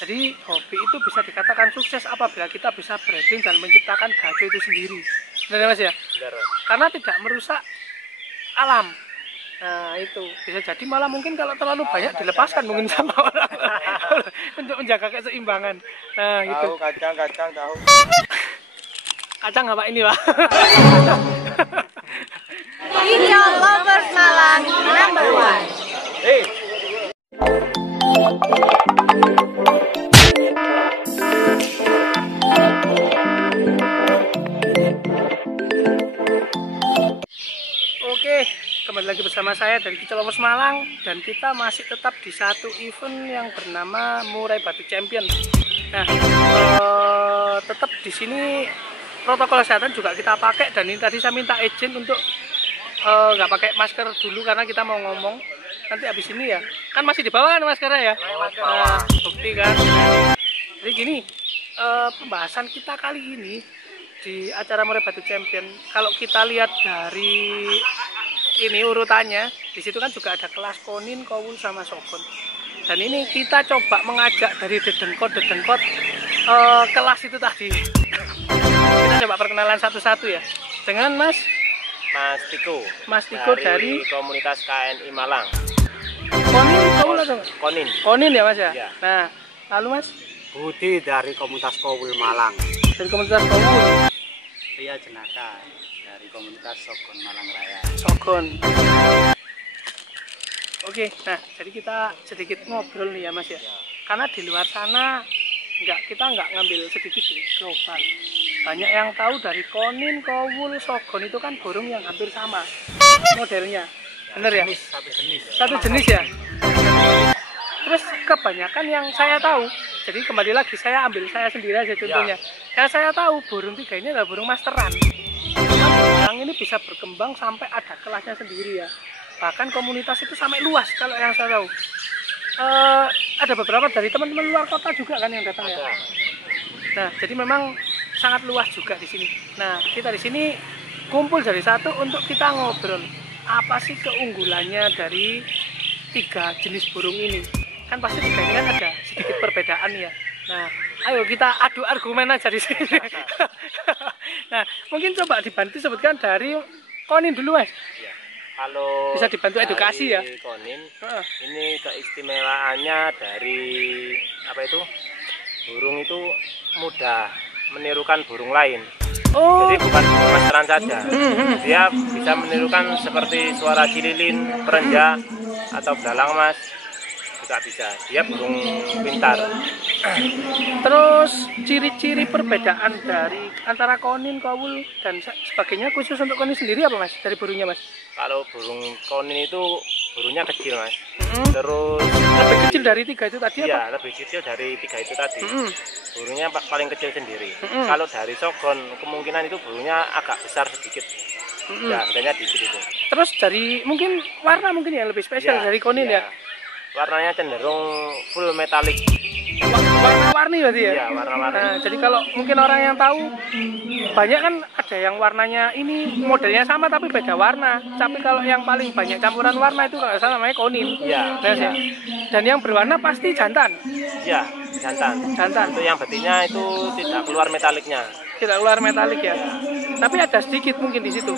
Jadi hobi itu bisa dikatakan sukses apabila kita bisa breeding dan menciptakan gajo itu sendiri. Benar Mas ya? Benar. Karena tidak merusak alam. Nah itu bisa jadi malah mungkin kalau terlalu banyak dilepaskan mungkin sama orang untuk menjaga keseimbangan. Nah gitu. Tahu kacang tahu. Kacang apa ini Pak? Video Lovers Malang #1. Oke, kembali lagi bersama saya dari Video Lovers Malang dan kita masih tetap di satu event yang bernama Murai Batu Champion. Nah, tetap di sini protokol kesehatan juga kita pakai dan ini tadi saya minta izin untuk nggak pakai masker dulu karena kita mau ngomong nanti habis ini ya kan masih di bawah kan maskernya ya. Nah, bukti kan. Jadi gini, pembahasan kita kali ini di acara Murai Batu Champion, kalau kita lihat dari ini urutannya, di situ kan juga ada kelas konin, kowul sama sokon. Dan ini kita coba mengajak dari dedengkot kelas itu tadi. Kita coba perkenalan satu-satu ya. Dengan Mas Tiko. Mas Tiko dari komunitas KNI Malang. Konin, kowul atau? Konin. Konin ya Mas ya? Ya. Nah, lalu Mas? Budi dari komunitas Kowul Malang. Dari komunitas kowul. Ria Jenaka dari komunitas Sogon Malang Raya. Sogon. Oke, nah jadi kita sedikit ngobrol nih ya Mas ya. Karena di luar sana kita nggak ngambil sedikit global. Banyak yang tahu dari konin, kowul, sogon itu kan burung yang hampir sama modelnya. Bener ya? Satu jenis ya. Terus kebanyakan yang saya tahu, jadi kembali lagi saya ambil saya sendiri aja contohnya. Saya tahu burung tiga ini adalah burung masteran. Yang ini bisa berkembang sampai ada kelasnya sendiri ya. Bahkan komunitas itu sampai luas kalau yang saya tahu. Ada beberapa dari teman-teman luar kota juga kan yang datang ya. Nah, jadi memang sangat luas juga di sini. Nah, kita di sini kumpul dari satu untuk kita ngobrol. Apa sih keunggulannya dari tiga jenis burung ini? Kan pasti tiga ini kan ada sedikit perbedaan ya. Nah, ayo kita adu argumen aja di sini. Nah, mungkin coba dibantu sebutkan dari konin dulu Mas. Ya. Kalau bisa dibantu edukasi ya. Konin, ini keistimewaannya dari apa itu? Burung itu mudah menirukan burung lain. Oh. Jadi bukan masteran saja. Dia bisa menirukan seperti suara cililin, perenjak atau belalang mas. Juga bisa. Dia burung pintar. Terus ciri-ciri perbedaan dari antara konin, kowul dan sebagainya khusus untuk konin sendiri apa Mas? Dari burungnya Mas? Kalau burung konin itu burungnya kecil Mas. Terus lebih kecil dari tiga itu tadi apa? Iya, lebih kecil dari tiga itu tadi. Burungnya paling kecil sendiri. Kalau dari sogon kemungkinan itu burungnya agak besar sedikit. Ya, harganya dikit itu. Terus dari mungkin warna mungkin yang lebih spesial dari konin ya? Warnanya cenderung full metalik. Warna-warni berarti ya? Iya, warna-warni. Nah, jadi kalau mungkin orang yang tahu, banyak kan ada yang warnanya ini modelnya sama tapi beda warna. Tapi kalau yang paling banyak campuran warna itu kalau salah namanya konin. Iya. Ya. Dan yang berwarna pasti jantan. Iya, jantan. Jantan. Itu yang betinnya itu tidak keluar metaliknya. Tidak keluar metalik ya. Tapi ada sedikit mungkin di situ.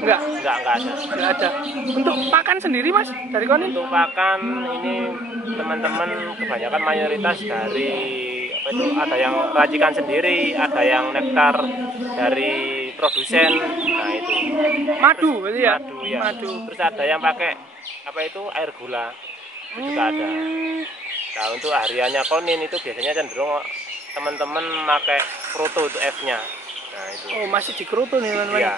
Enggak ada. Enggak ada. Untuk pakan sendiri Mas dari konin? Untuk pakan ini teman-teman kebanyakan mayoritas dari apa itu ada yang racikan sendiri, ada yang nektar dari produsen. Nah itu. Madu berarti ya? Madu ya. Madu. Terus ada yang pakai apa itu air gula. Itu juga ada. Nah untuk hariannya konin itu biasanya cenderung teman-teman pakai kroto untuk F-nya. Nah itu. Oh masih di kroto nih teman-teman. Iya.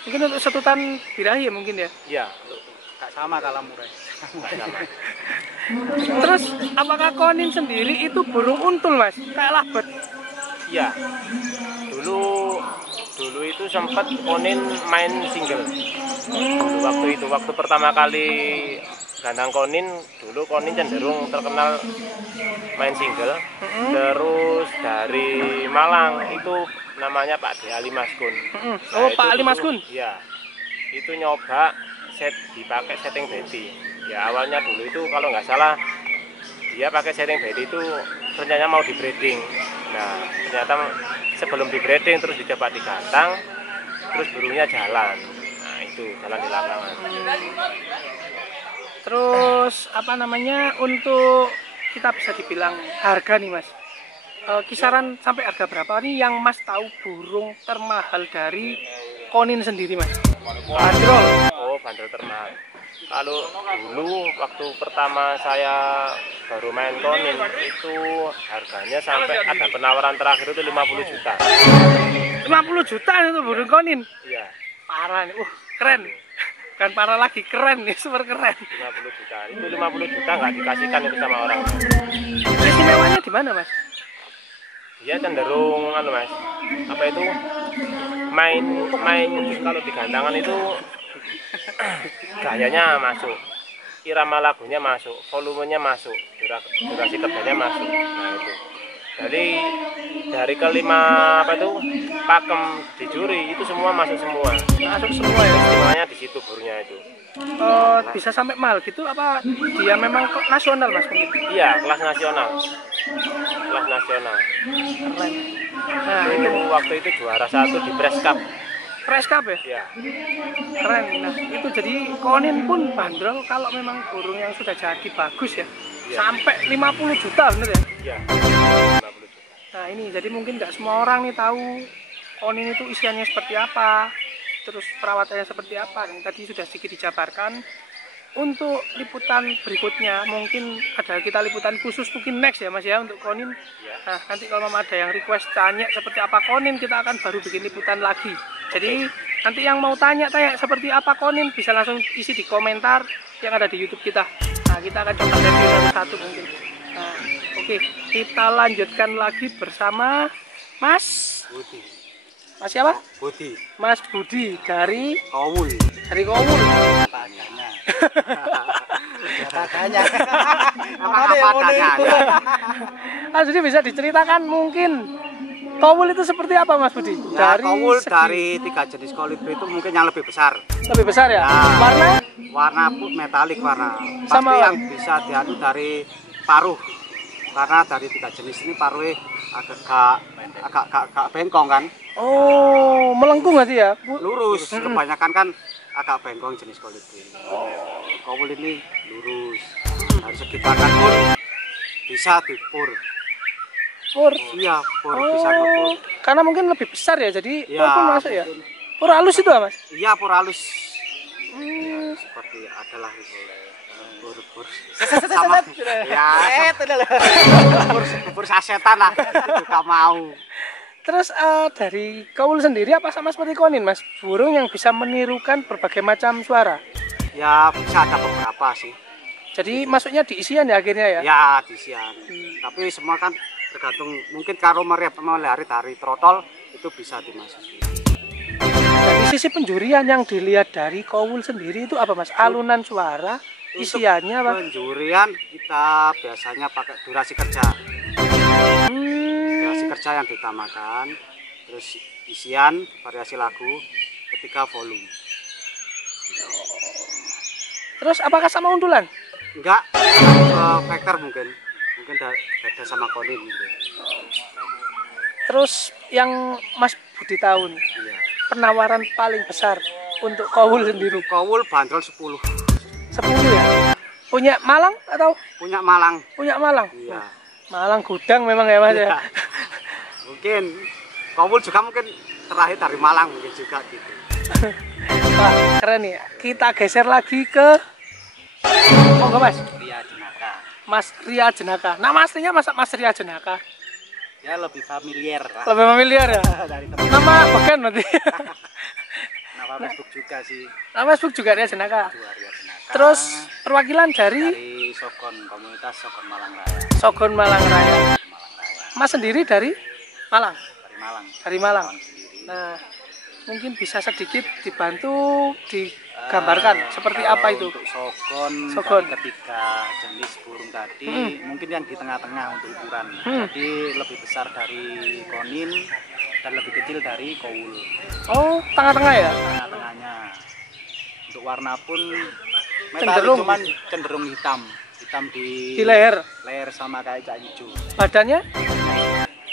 Mungkin untuk setutan birahi ya mungkin ya? Iya. Gak sama kalau murai. Nggak sama. Terus apakah konin sendiri itu burung untul Mas? Kayak labet? Iya. Dulu itu sempat konin main single. Waktu pertama kali gandang konin, dulu konin cenderung terkenal main single. Terus dari Malang itu namanya Pak D. Ali Maskun. Oh Pak Ali Maskun? Iya. Itu nyoba dipakai setting baby. Ya awalnya dulu itu kalau nggak salah dia pakai sharing bed itu rencananya mau di breeding. Nah ternyata sebelum di breeding terus dicoba digantang, terus burungnya jalan. Nah itu jalan di lapangan. Terus apa namanya, untuk kita bisa dibilang harga nih Mas, kisaran sampai harga berapa nih yang Mas tahu burung termahal dari konin sendiri Mas? Bandrol. Oh bandrol termahal. Kalau dulu waktu pertama saya baru main konin itu harganya sampai ada penawaran terakhir itu 50 juta. 50 juta itu burung konin. Iya. Parah nih. Keren. Bukan parah lagi, keren nih, super keren. 50 juta. Itu 50 juta nggak dikasihkan itu sama orang. Istimewanya di mana Mas? Dia cenderung Mas. Apa itu? Main kalau di gantangan itu gayanya masuk, irama lagunya masuk, volumenya masuk, durasi kerjanya masuk. Nah itu dari kelima apa itu pakem di juri itu semua masuk semua Ya semuanya di situ burungnya itu. Bisa sampai mahal gitu apa dia memang kok nasional Mas mungkin? Iya kelas nasional Keren. Nah itu waktu itu juara 1 di Press Cup. Press Cup ya? Iya. Keren. Nah itu jadi konin pun bandrol kalau memang burung yang sudah jadi bagus ya, sampai 50 juta bener ya? Iya 50 juta. Nah ini jadi mungkin nggak semua orang nih tahu konin itu isiannya seperti apa, terus perawatannya seperti apa. Dan tadi sudah sedikit dijabarkan. Untuk liputan berikutnya mungkin ada kita liputan khusus mungkin next ya Mas ya untuk konin. Nah nanti kalau ada yang request tanya seperti apa konin, kita akan baru bikin liputan lagi. Jadi nanti yang mau tanya seperti apa konin bisa langsung isi di komentar yang ada di YouTube kita. Nah kita akan coba review satu-satu mungkin. Nah oke, kita lanjutkan lagi bersama Mas Budi. Mas siapa? Budi. Mas Budi dari Kowul. Kowul. Tanyanya. Tanya. Apa tanya? Mas Budi bisa diceritakan mungkin Kowul itu seperti apa Mas Budi? Ya, Kowul dari 3 jenis kolibri itu mungkin yang lebih besar. Lebih besar ya? Nah, warna pun metalik warna. Pasti Sama yang bisa diadu dari paruh. Karena dari 3 jenis ini paruhnya agak bengkong kan. Oh, melengkung nggak sih ya? Lurus. Kebanyakan kan agak bengkong jenis kolibri. Kowul ini lurus. Dari segi pakan pun bisa dipur. Pur. Iya, pur bisa ngepur. Karena mungkin lebih besar ya, jadi Ya, pur pun masuk ya. mungkin. Pur halus itu Mas? Iya, pur halus. Seperti adalah pur sama ya pur sasetan lah itu gak mau. Terus dari Kowul sendiri apa sama seperti konin Mas? Burung yang bisa menirukan berbagai macam suara. Ya bisa ada beberapa sih. Jadi masuknya di isian ya akhirnya ya? Ya di siang. Tapi semua kan tergantung, mungkin kalau melihara dari trotol itu bisa dimasuki. Dari sisi penjurian yang dilihat dari Kowul sendiri itu apa Mas? Alunan suara, isiannya apa? Penjurian kita biasanya pakai durasi kerja. Durasi kerja yang diutamakan, terus isian, variasi lagu, ketiga volume. Terus apakah sama undulan? Enggak, vektor mungkin beda sama konin gitu. Terus yang Mas Budi tahu nih, Iya. penawaran paling besar untuk Kowul sendiri Kowul bandrol 10. 10 ya? Punya Malang atau? Punya Malang. Punya Malang? Iya. Malang gudang memang ya Mas ya? Iya. Mungkin Kowul juga mungkin terakhir dari Malang mungkin juga gitu. Wah, keren nih. Kita geser lagi ke monggo Mas. Ria Jenaka. Mas Ria Jenaka. Nama aslinya Mas Ria Jenaka. Ya lebih familiar lah. Lebih familiar ya? Dari teman. Nama bagian nanti. Nama Facebook juga sih. Nama Facebook juga Ria Jenaka. Ria Jenaka. Terus perwakilan dari Sokon, komunitas Sokon Malang Raya. Sogon Malang Raya. Malang Raya. Mas sendiri dari Malang? Dari Malang. Dari Malang. Sendiri. Nah, mungkin bisa sedikit dibantu digambarkan seperti apa itu? Untuk Sokon, Sokon. dari ketiga jenis burung tadi, mungkin yang di tengah-tengah untuk ukuran. Jadi lebih besar dari konin dan lebih kecil dari Kowul. Oh, tengah-tengah ya? Tengah-tengahnya. Untuk warna pun Cenderung. cuman cenderung hitam hitam Di leher. leher sama kayak cak hijau. Badannya?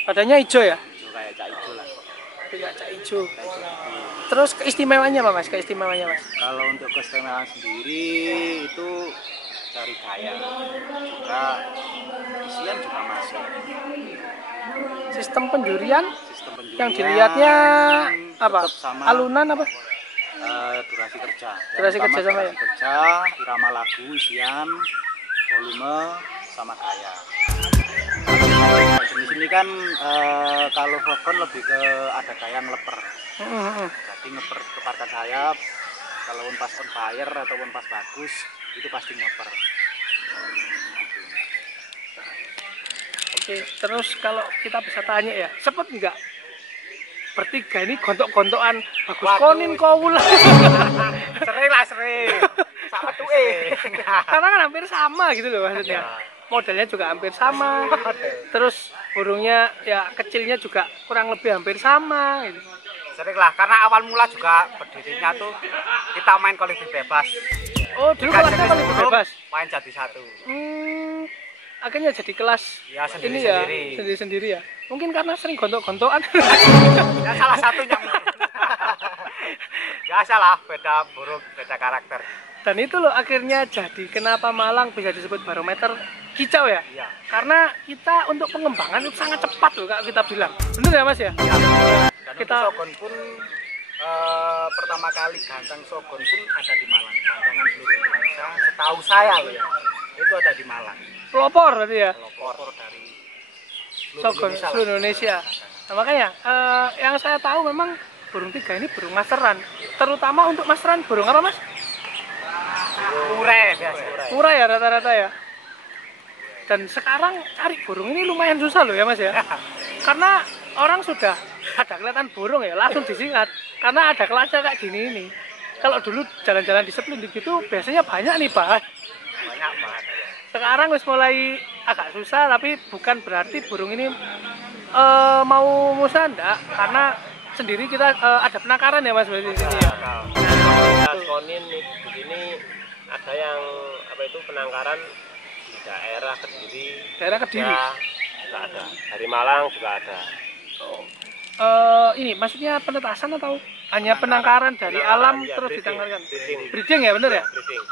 Badannya hijau ya? Hijau kayak cak hijau lah. Kayak cak hijau. Kayak hijau. Terus keistimewaannya apa mas? Keistimewaannya mas? Kalau untuk keistimewaan sendiri itu dari gaya juga isian juga masuk. Sistem penjurian Sistem penjurian yang dilihatnya apa? tetap sama Alunan apa? durasi kerja. Durasi kerja sama ya? Durasi kerja, irama lagu, isian, volume, sama gaya. Jenis ini kan kalau Vogon lebih ke ada gaya ngeleper. Jadi ngeper keparkan sayap, kalau pas on fire ataupun pas bagus itu pasti ngeper. Oke, terus kalau kita bisa tanya ya, sempet nggak bertiga ini gontok-gontokan bagus konin kowul? Sering lah, sering. Sama tuh Karena kan hampir sama gitu loh maksudnya. Modelnya juga hampir sama. Terus burungnya ya kecilnya juga kurang lebih hampir sama gitu. Sering lah, karena awal mula juga berdirinya tuh kita main kolibri bebas. Oh, dulu kelasnya kalau bebas. Main jadi satu. Akhirnya jadi kelas Ya, ini ya, sendiri-sendiri ya. Mungkin karena sering gontok-gontokan. Ya salah satunya. Ya salah, beda burung, beda karakter. Dan itu loh akhirnya jadi kenapa Malang bisa disebut barometer kicau ya. Iya. Karena kita untuk pengembangan itu sangat cepat loh kak kita bilang. Bener ya mas ya? Dan Kita- untuk Sogon pun pertama kali ganteng Sogon pun ada di Malang. Gantangan seluruh Indonesia, setahu saya loh ya, itu ada di Malang. Pelopor berarti ya. Pelopor dari Sogon Indonesia lah. seluruh Indonesia. Nah, makanya yang saya tahu memang burung tiga ini burung masteran. Terutama untuk masteran burung apa mas? Urai biasa. Murah ya rata-rata ya. Dan sekarang cari burung ini lumayan susah loh ya mas ya. Karena orang sudah ada kelihatan burung ya langsung disingkat. Karena ada kelasnya kayak gini ini. Kalau dulu jalan-jalan di Seplindik gitu biasanya banyak nih pak. Banyak banget. Sekarang wis mulai agak susah tapi bukan berarti burung ini mau musnah enggak. Karena sendiri kita ada penangkaran ya mas berarti di sini ya. Kita konin nih di sini ada yang apa itu penangkaran di daerah Kediri. Daerah Kediri. Ya, juga ada. Dari Malang juga ada. Ini maksudnya penetasan atau hanya penangkaran dari alam ya, terus breeding. ditangkarkan? Breeding. Breeding ya bener ya? Breeding.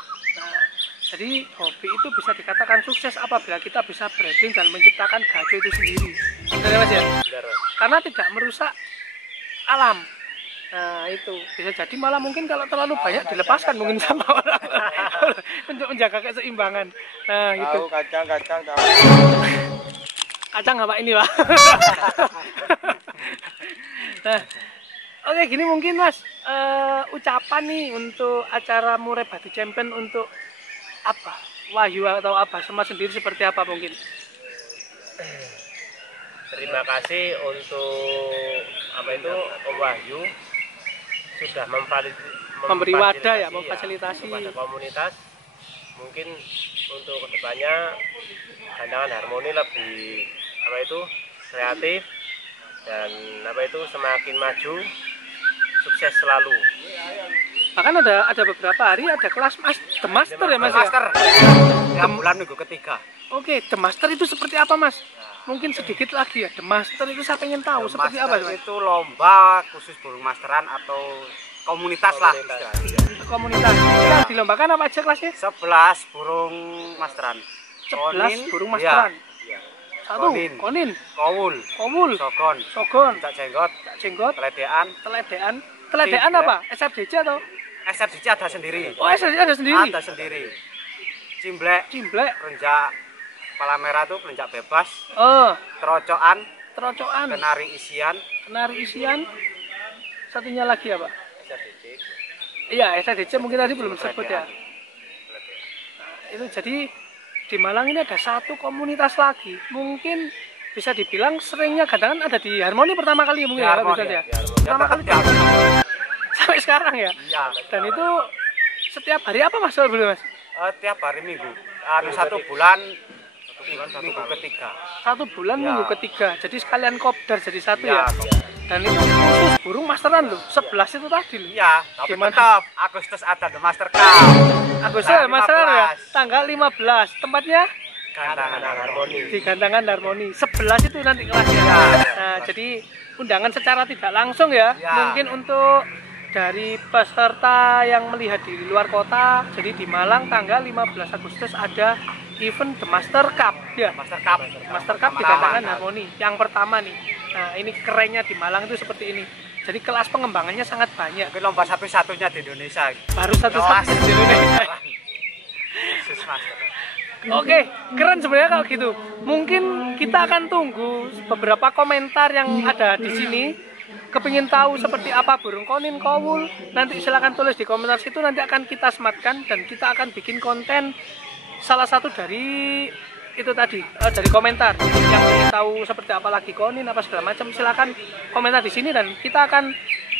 Jadi hobi itu bisa dikatakan sukses apabila kita bisa breeding dan menciptakan gajah itu sendiri. Benar ya mas ya? Benar. Karena tidak merusak alam. Nah itu bisa jadi malah mungkin kalau terlalu banyak dilepaskan mungkin sama orang untuk menjaga keseimbangan. Nah gitu. Kacang tahu. Kacang apa ini pak? Nah, oke gini mungkin mas ucapan nih untuk acara Murai Batu Champion untuk apa? Wahyu atau apa sama sendiri seperti apa mungkin? Terima kasih untuk apa itu Om Wahyu sudah Memberi wadah ya, memfasilitasi. kepada komunitas. Mungkin untuk kedepannya gandangan harmoni lebih apa itu kreatif dan apa itu semakin maju, sukses selalu. Bahkan ada beberapa hari ada kelas The Master ya mas ya? Master. Ya, bulan minggu ketiga. Oke, The Master itu seperti apa mas? Mungkin sedikit lagi ya, The Master itu saya pengen tahu seperti apa mas? Itu lomba khusus burung masteran atau komunitas lah. Komunitas. Yang dilombakan apa aja kelasnya? 11 burung masteran. 11 burung masteran. Iya. Satu, Konin. konin, Kowul, kowul, sogon, sogon, cak jenggot, jenggot, teledean. teledean. Teledean Cimblek. apa? SFDC atau? SRDC ada sendiri. Oh, SFDC ada sendiri. Ada sendiri. Cimblek, Cimblek. renjak kepala merah tuh renjak bebas, Oh, terocokan, terocokan, kenari isian, kenari isian. Satunya lagi apa? SRDC. Iya, SFDC mungkin tadi belum disebut ya. Nah, itu jadi di Malang ini ada satu komunitas lagi. Mungkin bisa dibilang seringnya gandangan ada di Harmoni pertama kali mungkin ya, Harmoni, bisa ya. Harmoni. Pertama kali sampai sekarang ya. Iya. Dan itu setiap hari apa mas belum mas? Tiap hari minggu. Satu bulan minggu ketiga. 1 bulan Ya. minggu ketiga. Jadi sekalian kopdar jadi satu Ya, ya. Dan itu khusus burung masteran loh. 11 itu tadi loh. ya, tapi Gimana? tetap Agustus ada The Master Cup. Agustus Tanggal masteran ya. 15. Tanggal 15. Tempatnya Gandangan harmoni. di Gandangan Harmoni. 11 itu nanti kelasnya. Ya. Nah, jadi undangan secara tidak langsung ya. Ya. Mungkin untuk dari peserta yang melihat di luar kota. Jadi di Malang tanggal 15 Agustus ada event The Master Cup ya. Master Cup. Master Cup di Gandangan Harmoni. Yang pertama nih. Nah, ini kerennya di Malang itu seperti ini. Jadi kelas pengembangannya sangat banyak. Mungkin lomba satu-satunya di Indonesia. Baru satu-satunya di Indonesia. Khusus Master. Oke, keren sebenarnya kalau gitu. Mungkin kita akan tunggu beberapa komentar yang ada di sini. Kepingin tahu seperti apa burung konin, kowul, nanti silakan tulis di komentar situ. Nanti akan kita sematkan dan kita akan bikin konten salah satu dari itu tadi, dari komentar. Yang ingin tahu seperti apa lagi konin, apa segala macam, silakan komentar di sini dan kita akan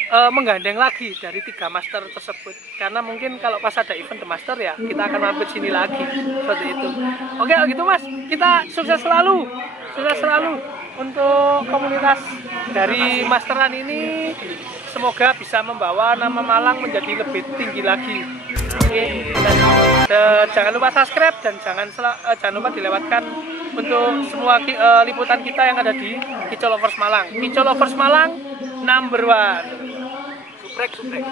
menggandeng lagi dari 3 master tersebut. Karena mungkin kalau pas ada event The Master ya, kita akan mampir sini lagi. Seperti itu. Oke, kalau gitu Mas, kita sukses selalu. Sukses selalu untuk komunitas dari masteran ini. Semoga bisa membawa nama Malang menjadi lebih tinggi lagi. Oke. Dan jangan lupa subscribe dan jangan lupa dilewatkan untuk semua liputan kita yang ada di Kicau Lovers Malang. Kicau Lovers Malang #1. Suprek.